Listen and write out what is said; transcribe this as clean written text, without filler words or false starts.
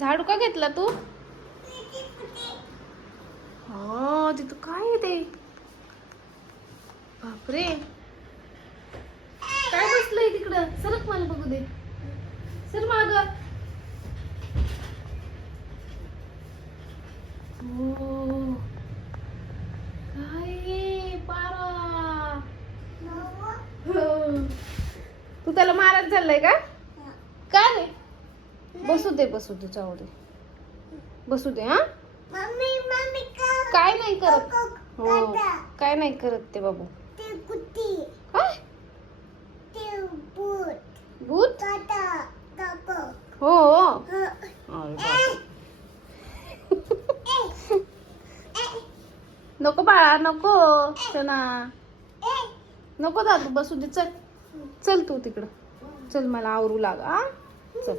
झाडू का घेतला तू? हो तिथं काय आहे ते? बापरे, काय बसलंय तिकडं? सरक मला बघू दे. सर माग. हो काय आहे? पारा. हो. तू त्याला मारत चाललाय का? का रे? बसू दे बसू दे, जाऊ दे, बसू दे. हा काय नाही करत. हो काय नाही करत ते बाबू. काय भूत? हो अरे बापरे. नको बाळा नको. चना नको दादू, बसू दे. चल चल तू तिकडं. चल मला आवरू लाग. चल.